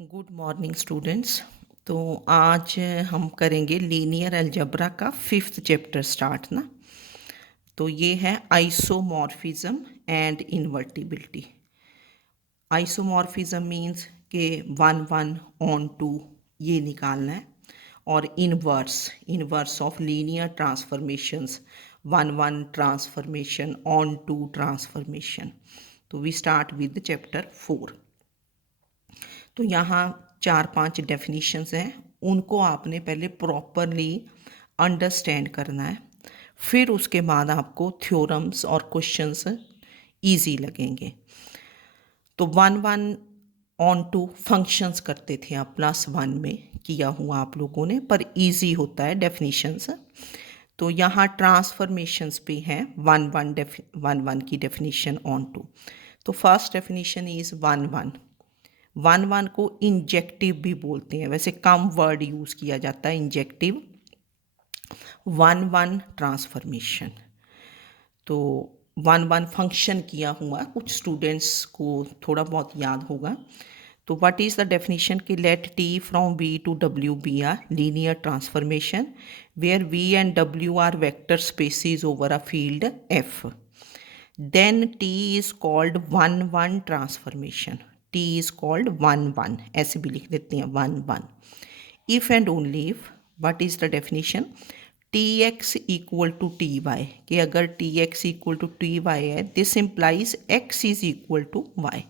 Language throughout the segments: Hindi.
Good morning students. तो आज हम करेंगे लीनियर अलजेब्रा का 5th चैप्टर स्टार्ट ना। तो ये है आइसोमॉर्फिज्म एंड इन्वर्टिबिलिटी। आइसोमॉर्फिज्म मीन्स के 1 1 on 2 ये निकालना है, और inverse of linear transformations 1 1 transformation on 2 transformation. तो वी स्टार्ट विद चैप्टर 4। तो यहाँ 4 5 डेफिनीशंस हैं, उनको आपने पहले प्रॉपरली अंडरस्टैंड करना है, फिर उसके बाद आपको थ्योरम्स और क्वेश्चंस इजी लगेंगे। तो 1 1 on 2 फंक्शंस करते थे आप +1 में किया हुआ आप लोगों ने, पर इजी होता है डेफिनीशंस। तो यहाँ ट्रांसफॉर्मेशंस पे हैं 1 1 की डेफिनीशन ऑन 2। तो फर्स्ट डेफिनीशन इज़ 1 1 को इंजेक्टिव भी बोलते हैं, वैसे कम वर्ड यूज़ किया जाता है इंजेक्टिव। 1 1 ट्रांसफॉर्मेशन, तो 1 1 फंक्शन किया हुआ, कुछ स्टूडेंट्स को थोड़ा बहुत याद होगा। तो व्हाट इज़ द डेफिनेशन कि let T from we to W be are linear transformation where V and W are vector spaces over a field F, then T is called 1 1 transformation. T is called 1 1, ऐसे भी लिख देते हैं 1 1। If and only if, what is the definition, T x equal to T Y, कि अगर T x equal to T Y है, this implies x is equal to Y.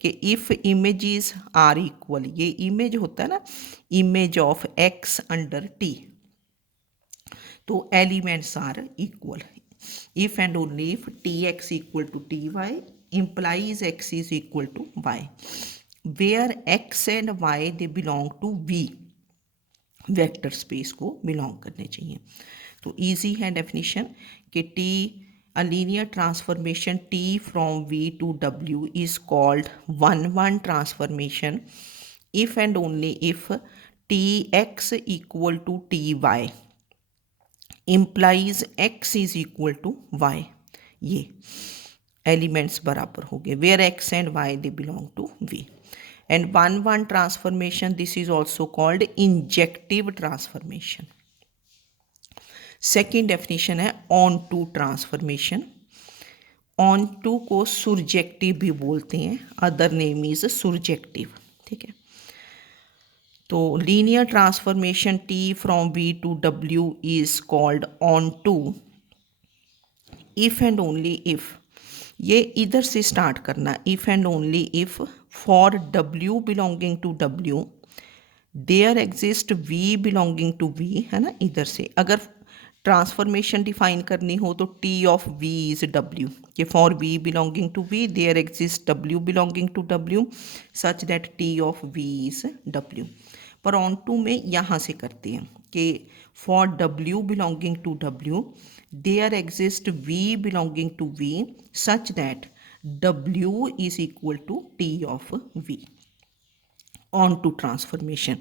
कि इफ इमेजेस आर इक्वल, ये इमेज होता है ना, image of X under T, तो elements are equal. if and only if tx equal to ty implies x is equal to y, where x and y they belong to v, vector space को बिलोंग करने चाहिए। तो इजी है डेफिनेशन कि T a linear transformation T from we to W is called 1 1 transformation if and only if T x equal to T Y implies x is equal to Y, ये एलिमेंट्स बराबर हो गए, where x and Y they belong to V. And 1 1 transformation, this is also called injective transformation. Second definition है onto transformation. Onto को सुरजेक्टिव भी बोलते हैं, अदर नेम इज सुरजेक्टिव, ठीक है। तो linear transformation T from we to W is called onto if and only if, ये इधर से स्टार्ट करना, if and only if for W belonging to W there exist V belonging to V, है ना। इधर से अगर ट्रांसफॉर्मेशन डिफाइन करनी हो तो T of V is W, कि for V belonging to V there exist W belonging to W such that T of V is W. पर ऑन टू में यहाँ से करते हैं कि for W belonging to W there exist V belonging to V such that W is equal to T of V. Onto transformation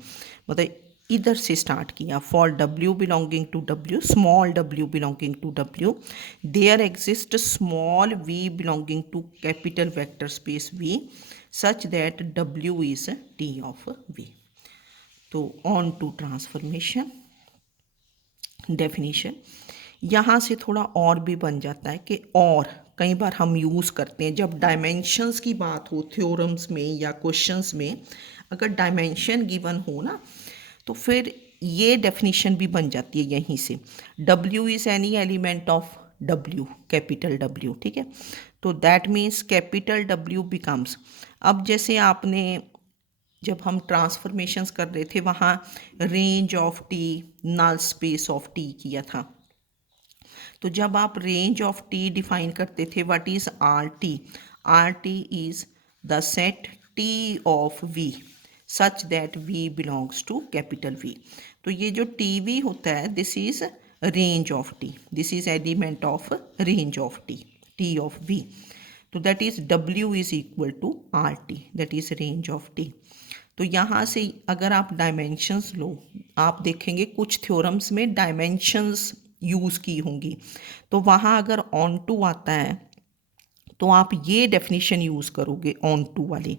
मतलब इधर से स्टार्ट किया, for W belonging to W, small W belonging to W there exist small V belonging to capital vector space V such that W is T of V. तो ऑन टू ट्रांसफॉर्मेशन डेफिनेशन यहाँ से थोड़ा और भी बन जाता है कि, और कई बार हम यूज़ करते हैं जब डायमेंशंस की बात हो थ्योरम्स में या क्वेश्चंस में, अगर डायमेंशन गिवन हो ना तो फिर ये डेफिनेशन भी बन जाती है यहीं से, W is any element of W, capital W, ठीक है। तो that means capital W becomes, अब जैसे आपने जब हम ट्रांसफॉर्मेशंस कर रहे थे वहाँ range of T null space of T किया था, तो जब आप रेंज ऑफ टी डिफाइन करते थे what is R T, R T is the set T of V such that V belongs to capital V. तो ये जो टी वी होता है this is range of T, this is element of range of T, T of V. तो that is W is equal to R T, that is range of T. तो यहाँ से अगर आप डायमेंशंस लो, आप देखेंगे कुछ थ्योरम्स में डायमेंशंस यूज़ की होंगी, तो वहाँ अगर ऑन टू आता है तो आप ये डेफिनेशन यूज़ करोगे ऑन टू वाली,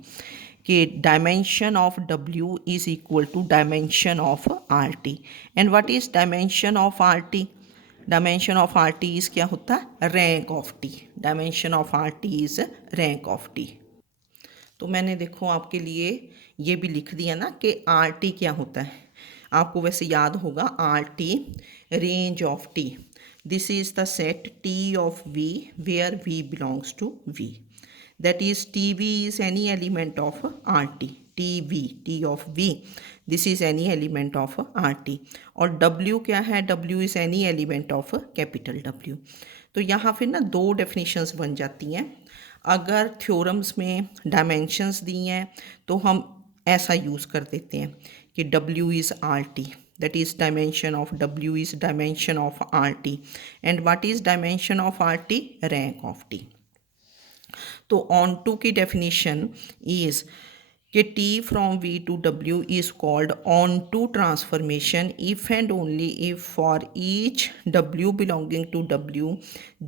कि dimension of W is equal to dimension of RT। And what is dimension of RT? Dimension of RT is क्या होता है? Rank of T। Dimension of RT is rank of T। तो मैंने देखो आपके लिए ये भी लिख दिया ना कि RT क्या होता है। आपको वैसे याद होगा RT range of T। This is the set T of V where V belongs to V। That is TV is any element of RT। TV, T of V, this is any element of RT। और W क्या है? W is any element of capital W। तो यहाँ फिर ना दो डेफिनेशंस बन जाती हैं। अगर थ्योरम्स में डायमेंशंस दी हैं तो हम ऐसा यूज़ कर देते हैं कि W is RT, that is dimension of W is dimension of RT। and what is dimension of RT? rank of T। तो ऑन टू की डेफिनेशन इज कि T from V to W is called onto transformation if and only if for each W belonging to W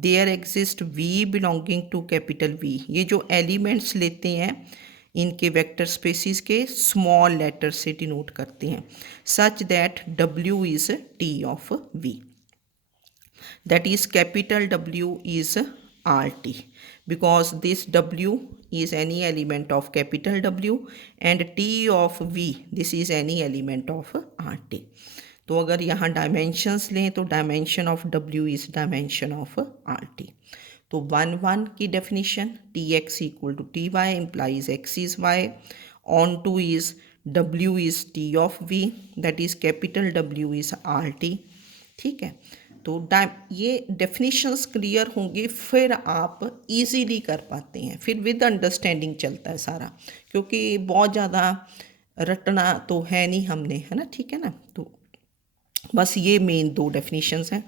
there exist V belonging to capital V। ये जो एलिमेंट्स लेते हैं इनके वेक्टर स्पेसिस के स्मॉल लेटर से डिनोट करते हैं, such that W is T of V। that is capital W is RT because this W is any element of capital W and T of V this is any element of RT। तो अगर यहाँ डायमेंशंस लें तो dimension of W is dimension of RT। तो 1 की definition Tx equal to Ty implies X is Y। Onto is W is T of V that is capital W is RT। ठीक है, तो ये डेफिनेशंस क्लियर होंगे फिर आप इजीली कर पाते हैं, फिर विद अंडरस्टैंडिंग चलता है सारा, क्योंकि बहुत ज़्यादा रटना तो है नहीं हमने, है ना। ठीक है ना, तो बस ये मेन दो डेफिनेशंस हैं।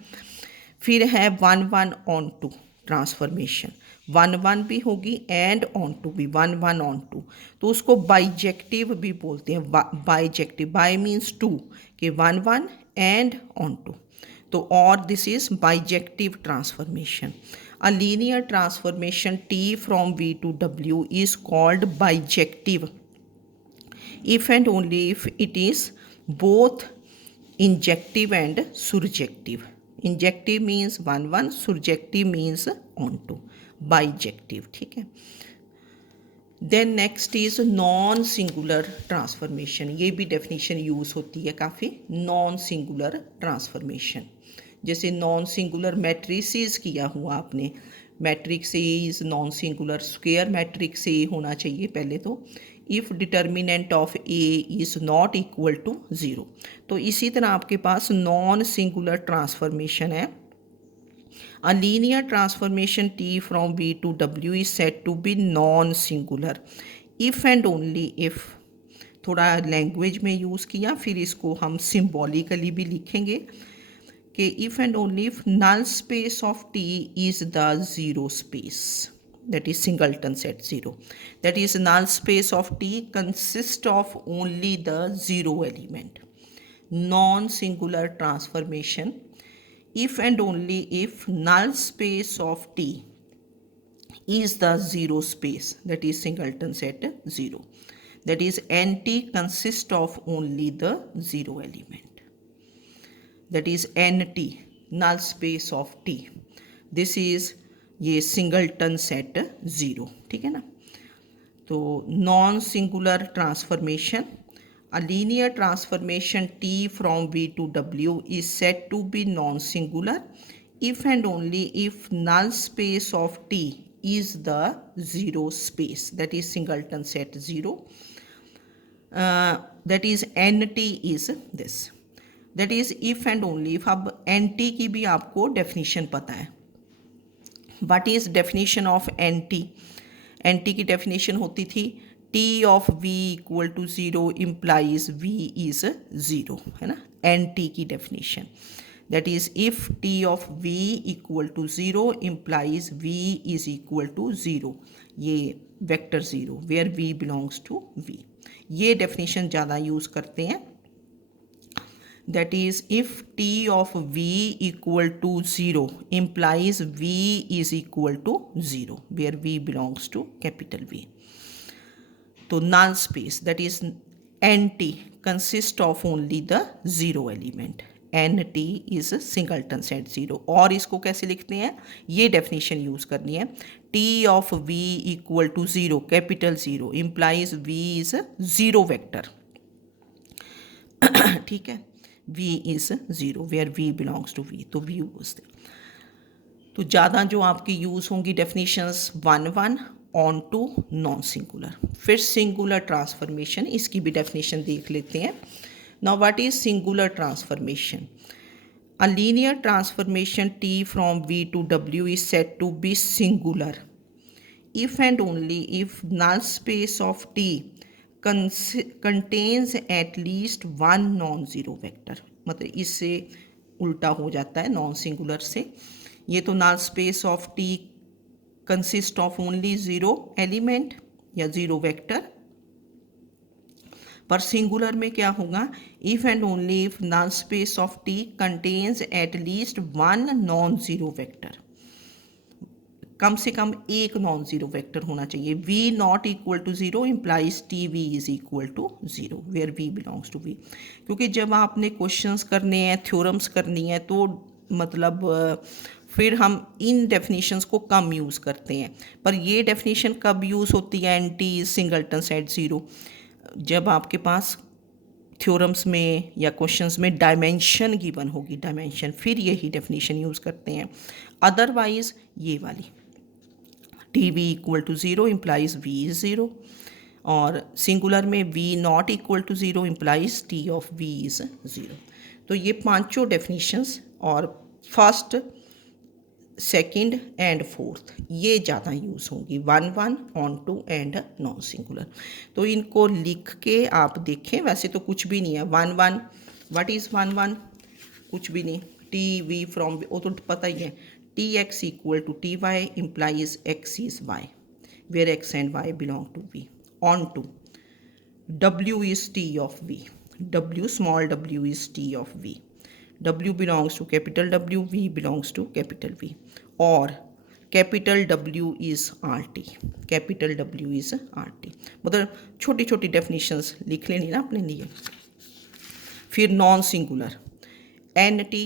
फिर है 1 ऑन टू ट्रांसफॉर्मेशन। 1 भी होगी एंड ऑन टू भी, 1 ऑन टू, तो उसको बाइजेक्टिव भी बोलते हैं। बाइजेक्टिव, बाय मीन्स टू, कि 1 एंड ऑन टू। तो और this is bijective transformation. A linear transformation T from V to W is called bijective if and only if it is both injective and surjective। injective means 1 surjective means onto, bijective। ठीक है, then next is non singular transformation. ये भी डेफिनेशन यूज़ होती है काफ़ी, नॉन सिंगुलर ट्रांसफॉर्मेशन। जैसे नॉन सिंगुलर मैट्रिसेस किया हुआ आपने, matrix A is non singular, square matrix A होना चाहिए पहले तो, if determinant of A is not equal to 0। तो इसी तरह आपके पास नॉन सिंगुलर ट्रांसफॉर्मेशन है। A linear transformation T from V to W is said to be non-singular if and only if। थोड़ा लैंग्वेज में यूज़ किया, फिर इसको हम सिम्बॉलिकली भी लिखेंगे कि if and only if null space of T is the zero space, that is singleton set 0, that is null space of T consists of only the zero element। non-singular transformation if and only if null space of T is the zero space, that is singleton set 0, that is NT consists of only the zero element, that is NT null space of T, this is ये सिंगलटन सेट 0। ठीक है ना, तो non singular transformation, a linear transformation T from V to W is said to be non-singular if and only if null space of T is the zero space, that is singleton set 0, that is NT is this, that is if and only if। अब NT की भी आपको डेफिनेशन पता है। What is definition of NT? NT की डेफिनेशन होती थी T of V equal to 0 implies V is 0, है ना, NT की डेफिनेशन। That is if T of V equal to 0 implies V is equal to 0, ये vector 0 where V belongs to V। ये डेफिनेशन ज़्यादा यूज़ करते हैं। that is if T of V equal to 0 implies V is equal to 0 where V belongs to capital V। तो null space that is NT consists of only the zero element. NT is a singleton set zero. और इसको कैसे लिखते हैं, ये डेफिनेशन यूज़ करनी है. T of V equal to zero, capital zero implies V is a zero vector. ठीक है, V is zero where V belongs to V. तो V was there. तो ज़्यादा जो आपकी यूज़ होंगी definitions 1 onto non singular. फिर सिंगुलर ट्रांसफॉर्मेशन, इसकी भी डेफिनेशन देख लेते हैं. Now what is singular transformation? A linear transformation T from V to W is said to be singular if and only if null space of T contains at least one non-zero vector. मतलब इससे उल्टा हो जाता है नॉन सिंगुलर से. ये तो null space of T consist of only zero element या zero vector. पर सिंगुलर में क्या होगा, if and only if null space of T contains at least one non zero vector. कम से कम एक नॉन जीरो वेक्टर होना चाहिए. V not equal to zero implies TV is equal to zero where V belongs to V. क्योंकि जब आपने क्वेश्चंस करने हैं, थ्योरम्स करनी है, तो मतलब फिर हम इन डेफिनेशंस को कम यूज़ करते हैं. पर ये डेफिनेशन कब यूज़ होती है, NT सिंगलटन सेट ज़ीरो, जब आपके पास थ्योरम्स में या क्वेश्चंस में डायमेंशन गिवन होगी, डायमेंशन, फिर यही डेफिनेशन यूज़ करते हैं. अदरवाइज ये वाली TV equal to zero implies V is zero, और सिंगुलर में V not equal to zero implies T of V is zero. तो ये पांचों डेफिनेशंस, और फर्स्ट, सेकंड एंड फोर्थ ये ज़्यादा यूज़ होंगी, 1 onto and non singular. तो इनको लिख के आप देखें. वैसे तो कुछ भी नहीं है. 1 व्हाट इज़ 1 कुछ भी नहीं. TV फ्रॉम वो तो पता ही है. TX equal to TY implies X is Y where X and Y belong to V. Onto W is T of V. W small w is T of V. W belongs to capital W, V belongs to capital V, और capital W is RT. capital W is RT. मतलब छोटी छोटी डेफिनेशंस लिख लेनी ना अपने लिए. फिर non singular, NT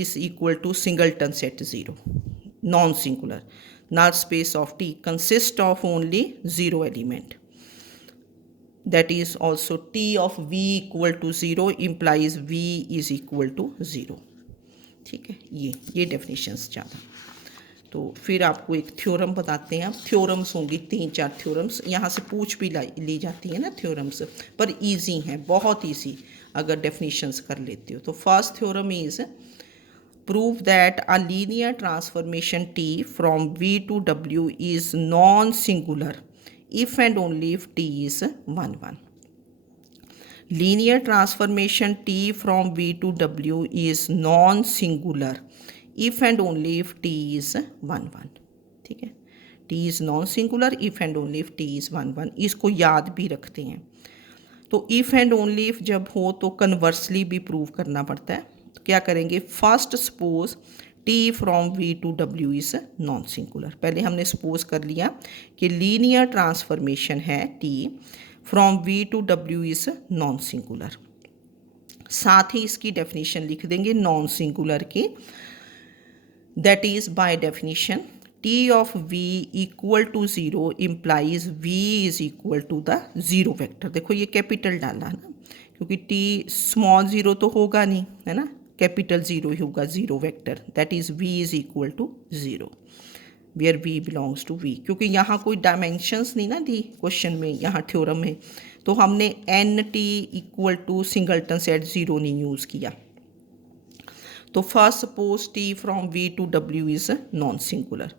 is equal to singleton set zero. Non singular, null space of T consists of only zero element. That is also T of V equal to zero implies V is equal to zero. ठीक है, ये डेफिनेशंस ज़्यादा. तो फिर आपको एक थ्योरम बताते हैं. थ्योरम्स होंगी 3-4 थ्योरम्स, यहाँ से पूछ भी ली जाती है ना थ्योरम्स, पर इजी हैं, बहुत ईजी अगर डेफिनेशंस कर लेते हो. तो first theorem is prove that a linear transformation T from V to W is non singular if and only if T is 1. Linear transformation T from V to W is non-singular if and only if T is 1. ठीक है, T is non-singular if and only if T is 1. इसको याद भी रखते हैं. तो if and only if जब हो तो कन्वर्सली भी प्रूव करना पड़ता है. तो क्या करेंगे, first suppose T from V to W is non singular. पहले हमने सपोज कर लिया कि लीनियर ट्रांसफॉर्मेशन है T from V to W is non singular. साथ ही इसकी डेफिनेशन लिख देंगे नॉन सिंगुलर की. That is by definition T of V equal to zero implies V is equal to the zero vector. देखो ये कैपिटल डाला ना, क्योंकि T स्मॉल ज़ीरो तो होगा नहीं, है ना, कैपिटल ज़ीरो ही होगा, zero vector. That is V is equal to zero where V belongs to V. क्योंकि यहाँ कोई डायमेंशंस नहीं ना दी क्वेश्चन में, यहाँ थ्योरम में, तो हमने NT equal to singleton set zero नहीं यूज़ किया. तो first suppose T from V to W is non singular.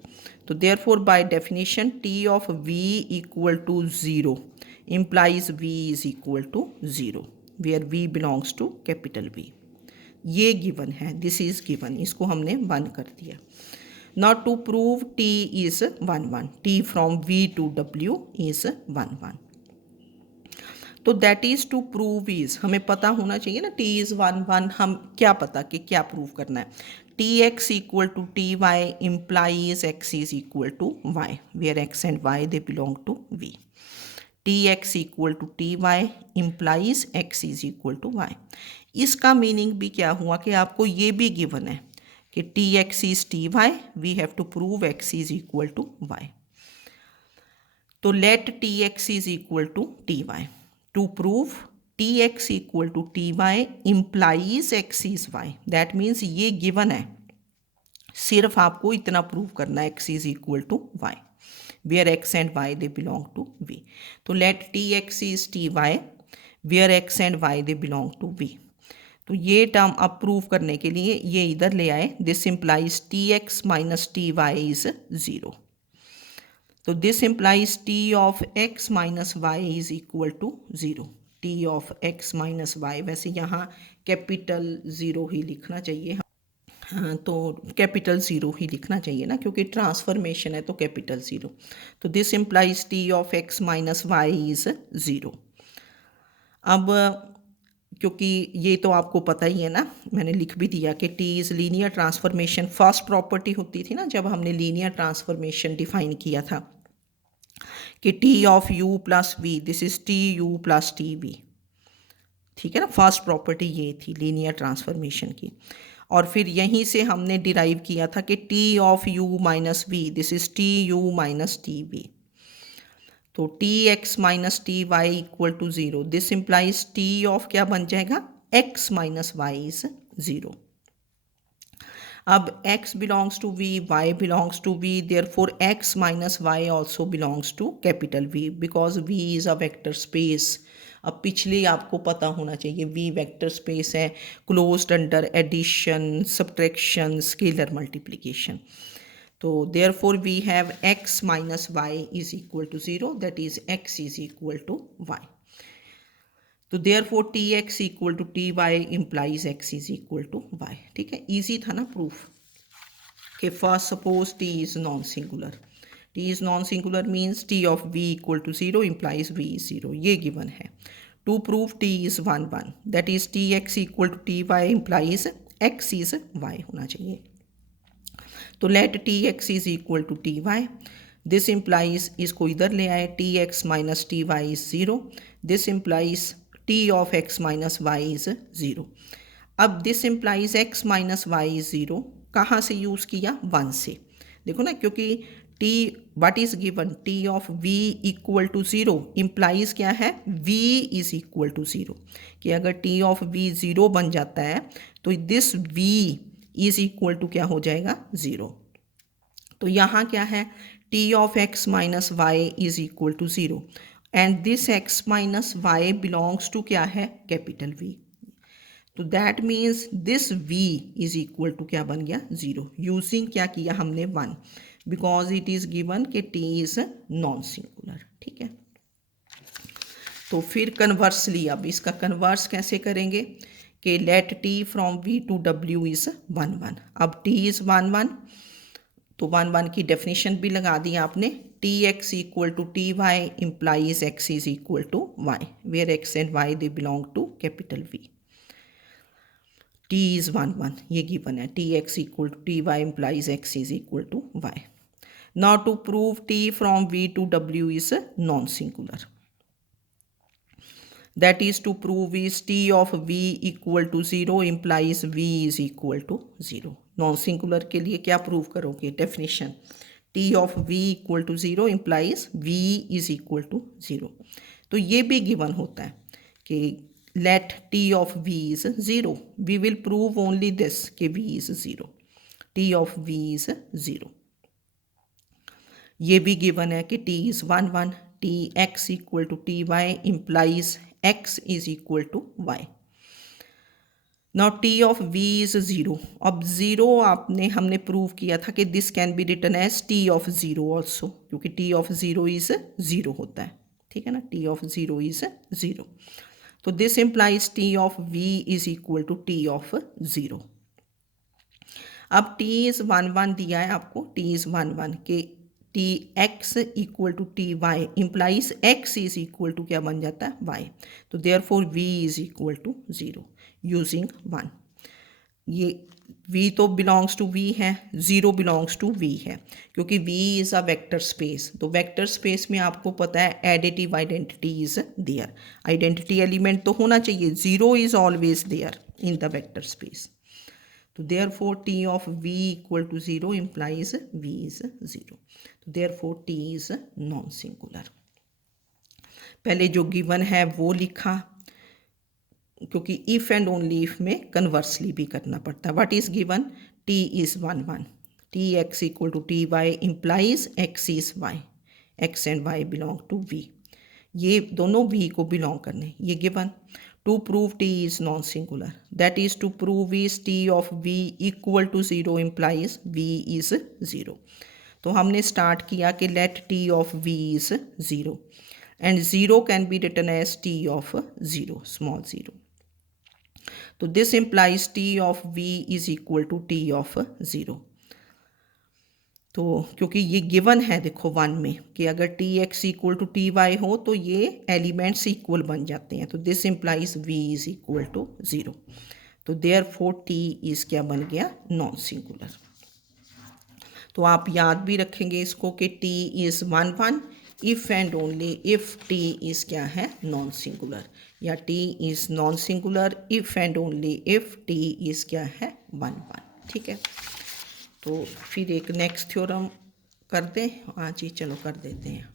तो therefore by definition T of V equal to zero implies V is equal to zero where V belongs to capital V. ये गिवन है, दिस इज़ गिवन, इसको हमने 1 कर दिया. Now to prove T is 1. T from V to W is 1. तो that is to prove is, हमें पता होना चाहिए ना T इज़ 1. हम क्या पता कि क्या प्रूव करना है. TX equal to TY implies X is equal to Y where X and Y they belong to V. T x equal to T Y implies x is equal to Y. इसका मीनिंग भी क्या हुआ कि आपको ये भी गिवन है कि T X is T Y, we have to prove X is equal to Y. तो let T X is equal to T Y to prove T x equal to T Y implies x is Y. That means ये गिवन है, सिर्फ आपको इतना प्रूव करना है X is equal to Y where x and Y they belong to V. तो let T X is T Y where x and Y they belong to V. तो ये टर्म अब प्रूव करने के लिए ये इधर ले आए, this implies T X minus T Y is zero. तो this implies T of x minus Y is equal to zero. T of x minus Y, वैसे यहाँ कैपिटल ज़ीरो ही लिखना चाहिए, हाँ तो कैपिटल ज़ीरो ही लिखना चाहिए ना, क्योंकि ट्रांसफॉर्मेशन है तो कैपिटल ज़ीरो। तो this implies T of x minus Y is zero. अब क्योंकि ये तो आपको पता ही है ना, मैंने लिख भी दिया कि T is linear transformation first property होती थी ना जब हमने लीनियर ट्रांसफॉर्मेशन डिफाइन किया था कि T of U plus V, this is T U plus T V. ठीक है ना, फर्स्ट प्रॉपर्टी ये थी लीनियर ट्रांसफॉर्मेशन की। और फिर यहीं से हमने डिराइव किया था कि T of U minus V, this is T U minus T V. तो T X minus T Y equal to zero, this implies T of क्या बन जाएगा, X minus Y is zero. अब x belongs to v, y belongs to v, therefore x minus y also belongs to capital V because v is a vector space। अब पिछले आपको पता होना चाहिए v वेक्टर स्पेस है closed under addition, subtraction, scalar multiplication. तो therefore we have x minus y is equal to 0, that is x is equal to y। तो therefore T x equal to T Y implies x is equal to Y. ठीक है, ईजी था ना प्रूफ कि first suppose T is non singular, T is non singular means T of V equal to zero implies V is zero, ये गिवन है। To prove T is one one, that is T x equal to T Y implies x is Y होना चाहिए। तो let T X is equal to T Y, this implies, इसको इधर ले आए, T X minus T Y is zero, this implies T of x minus Y is zero. अब this implies X minus Y is zero कहाँ से यूज़ किया, वन से। देखो ना, क्योंकि T what is given, T of V equal to zero implies क्या है, V is equal to zero. कि अगर टी ऑफ वी ज़ीरो बन जाता है तो this v is equal to क्या हो जाएगा, ज़ीरो। तो यहाँ क्या है, t of x minus Y is equal to zero and this x minus y belongs to क्या है, कैपिटल V। तो that means this v is equal to क्या बन गया, ज़ीरो। यूजिंग क्या किया हमने, one, because it is given कि t इज़ नॉन सिंगुलर। ठीक है, तो फिर कन्वर्सली अब इसका कन्वर्स कैसे करेंगे कि let t from v to w is one one. अब t इज़ वन वन, तो वन वन की डेफिनेशन भी लगा दी आपने, t x equal to T Y implies x is equal to Y where x and Y they belong to capital v. T is one one, ये गिवन है, t x equal to T Y implies x is equal to y. Now to prove T from we to W is non singular, that is to prove is t of v equal to 0 implies v is equal to 0। Non singular के लिए क्या प्रूव करोगे, definition, t of v equal to 0 implies v is equal to 0। तो ये भी गिवन होता है कि let t of v is 0, we will prove only this कि v is 0, t of v is 0। ये भी गिवन है कि t is 1 1, t x equal to t y implies x is equal to y। Now t of v is zero, अब ज़ीरो आपने हमने प्रूव किया था कि this can be written as t of zero also, क्योंकि t of zero is zero होता है। ठीक है ना, t of zero is zero, तो this implies t of v is equal to t of zero. अब t इज़ वन वन दिया है आपको, t इज़ वन वन के T x equal to T Y implies x is equal to क्या बन जाता है, वाई। तो therefore v is equal to zero using one. ये v तो बिलोंग्स टू v है, 0 बिलोंग्स टू v है, क्योंकि v is a vector space. तो वेक्टर स्पेस में आपको पता है additive identity is there, identity element तो होना चाहिए, 0 is always there in the vector space. तो therefore t of v equal to 0 implies v is 0. तो therefore t is non singular। पहले जो गिवन है वो लिखा, क्योंकि इफ एंड ओनली इफ में कन्वर्सली भी करना पड़ता है। What is given? t is 1 1, t x equal to T Y implies x is y, x and y belong to v। ये दोनों v को बिलोंग करने, ये given. To prove t is non singular, that is to prove is t of v equal to 0 implies v is 0। तो हमने स्टार्ट किया कि let t of v is 0 and 0 can be written as t of 0, small 0। तो this implies t of v is equal to t of 0। तो क्योंकि ये गिवन है देखो 1 में कि अगर T x equal to T y हो तो ये एलिमेंट्स इक्वल बन जाते हैं। तो this implies v is equal to 0। तो देयरफॉर t इज क्या बन गया? Non singular. तो आप याद भी रखेंगे इसको कि t is 1 1 if and only if t is क्या है? नॉन सिंगुलर, या t is non singular if and only if t is क्या है? 1 1। ठीक है, तो फिर एक नेक्स्ट थ्योरम कर दें। हाँ जी, चलो कर देते हैं।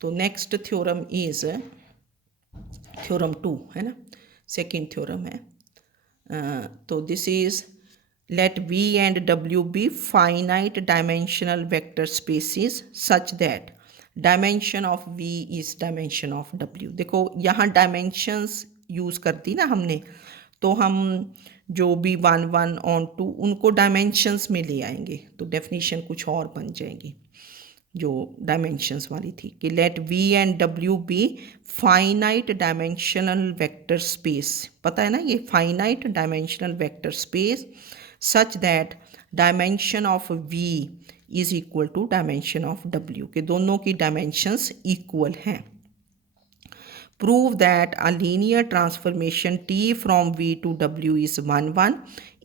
तो नेक्स्ट थ्योरम इज थ्योरम 2 है ना, सेकंड थ्योरम है। तो this is let v and w be finite dimensional vector spaces such that dimension of v is dimension of w। देखो यहाँ डायमेंशंस यूज़ करती ना हमने, तो हम जो भी 1 1 ऑन 2 उनको डायमेंशंस में ले आएंगे, तो डेफिनेशन कुछ और बन जाएगी जो डायमेंशंस वाली थी कि let v and w be finite dimensional vector space. पता है ना ये finite dimensional vector space such that dimension of v is equal to dimension of w, के दोनों की डायमेंशंस इक्वल हैं। Prove that a linear transformation t from v to w is 1 1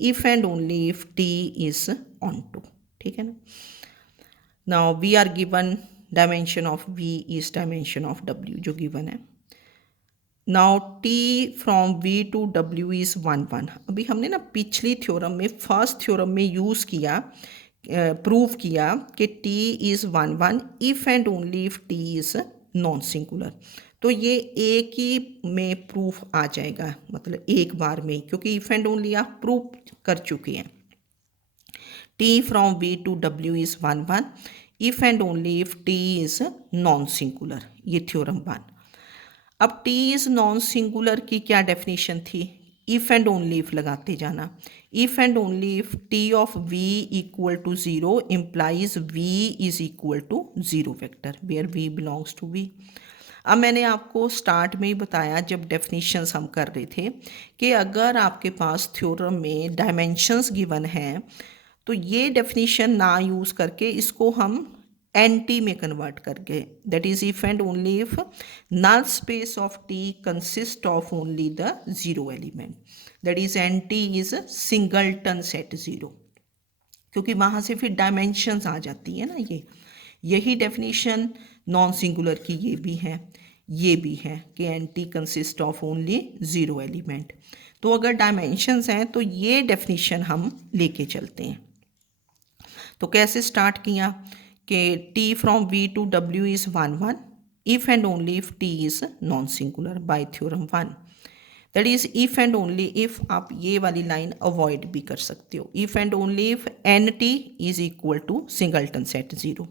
if and only if t is onto। ठीक है ना। Now we are given dimension of v is dimension of w जो given है। Now t from v to w is 1 1। अभी हमने ना पिछली थ्योरम में, फर्स्ट थ्योरम में यूज़ किया, प्रूव किया कि t is 1 1 if and only if t is non singular. तो ये एक ही में प्रूफ आ जाएगा, मतलब एक बार में, क्योंकि इफ एंड ओनली आप प्रूफ कर चुके हैं। t from v to w is 1 1 if and only if t is non singular, ये थ्योरम 1। अब t इज नॉन सिंगुलर की क्या डेफिनेशन थी? इफ एंड ओनली इफ लगाते जाना। If and only if t of v equal to 0 implies v is equal to 0 vector where v belongs to v। अब मैंने आपको स्टार्ट में ही बताया जब डेफिनेशंस हम कर रहे थे कि अगर आपके पास थ्योरम में डायमेंशंस गिवन हैं तो ये डेफिनेशन ना यूज़ करके इसको हम एंटी में कन्वर्ट करके, that is if and only if null space of t consist of only the 0 element, that is NT is singleton set 0, क्योंकि वहाँ से फिर डायमेंशंस आ जाती है ना। यही डेफिनेशन नॉन सिंगुलर की ये भी है, ये भी है कि anti consist of only 0 element. तो अगर डायमेंशंस हैं तो ये डेफिनेशन हम लेके चलते हैं। तो कैसे स्टार्ट किया कि t from v to w is 1 1 if and only if t is non singular by theorem 1। That is if and only if, आप ये वाली लाइन अवॉइड भी कर सकते हो। If and only if nt is equal to singleton set 0,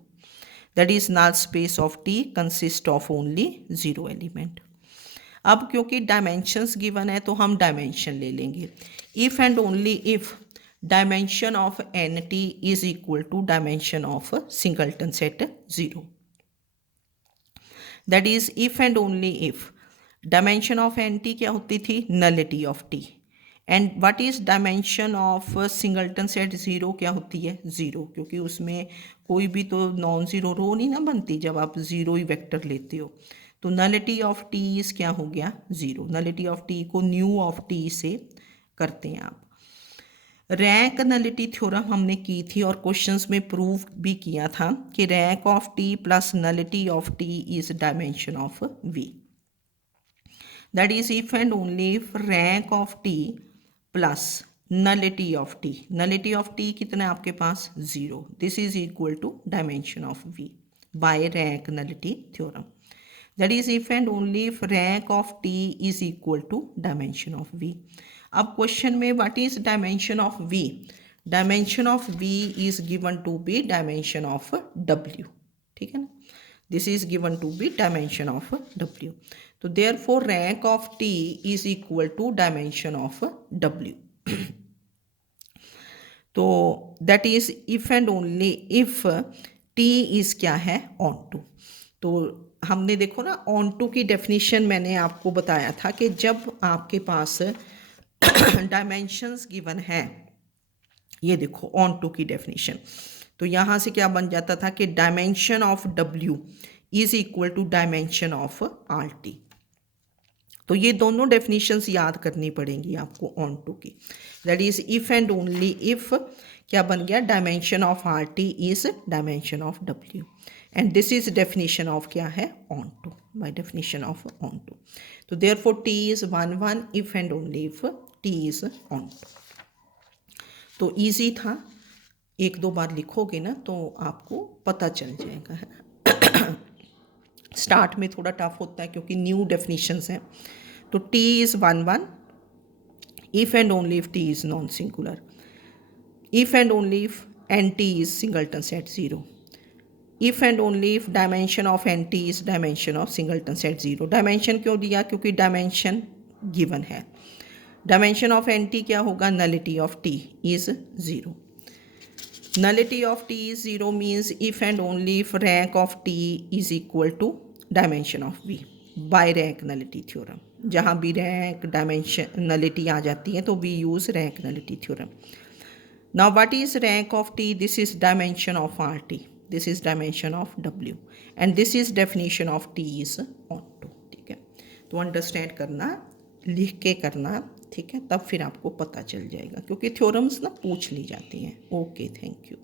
that is null space of t consist of only 0 element. अब क्योंकि डायमेंशंस गिवन है तो हम डायमेंशन ले लेंगे। If and only if dimension of nt is equal to dimension of singleton set 0, that is if and only if dimension of nt क्या होती थी? Nullity of t। And what is dimension of singleton set 0 क्या होती है? 0, क्योंकि उसमें कोई भी तो नॉन ज़ीरो रो नहीं ना बनती जब आप 0 ही वेक्टर लेते हो। तो नलिटी ऑफ t इज क्या हो गया? 0। नलिटी ऑफ t को न्यू ऑफ t से करते हैं आप। रैंक नलिटी थ्योरम हमने की थी और क्वेश्चंस में प्रूव भी किया था कि rank of t plus nullity of t is dimension of v. That is if and only if rank of t plus nullity of t, nullity of t कितना है आपके पास 0, this is equal to dimension of v by rank nullity theorem. That is if and only if rank of T is equal to dimension of V. अब क्वेश्चन में what is dimension of V? Dimension of V is given to be dimension of W. ठीक है ना, this is given to be dimension of W. तो therefore rank of T is equal to dimension of W. तो that is if and only if T is क्या है on to। तो हमने देखो ना ऑन टू की डेफिनेशन मैंने आपको बताया था कि जब आपके पास डायमेंशंस गिवन है, ये देखो ऑन टू की डेफिनेशन, तो यहाँ से क्या बन जाता था कि dimension of W is equal to dimension of R T. तो ये दोनों डेफिनेशंस याद करनी पड़ेंगी आपको ऑन टू की। That is if and only if क्या बन गया, dimension of R T is dimension of W, and this is definition of क्या है, onto, by definition of onto. तो therefore T is 1 if and only if T is onto. तो ईजी था, एक दो बार लिखोगे ना तो आपको पता चल जाएगा, है ना। स्टार्ट में थोड़ा टफ होता है क्योंकि न्यू डेफिनेशंस हैं। तो T is 1 if and only if T is non singular, if and only if nt is singleton set 0, if and only if dimension of nt is dimension of singleton set 0। Dimension क्यों दिया, क्योंकि डायमेंशन गिवन है। डायमेंशन ऑफ nt क्या होगा, nullity of t is 0। Nullity of t is 0 means if and only if rank of t is equal to dimension of v by rank nullity theorem. जहाँ भी रैंक डायमेंशन नलिटी आ जाती है तो we use rank nullity theorem. Now what is rank of T? This is dimension of RT. This is dimension of W. And this is definition of T is onto। ठीक है, तो अंडरस्टैंड करना, लिख के करना, ठीक है, तब फिर आपको पता चल जाएगा क्योंकि थ्योरम्स ना पूछ ली जाती हैं। Okay, thank you.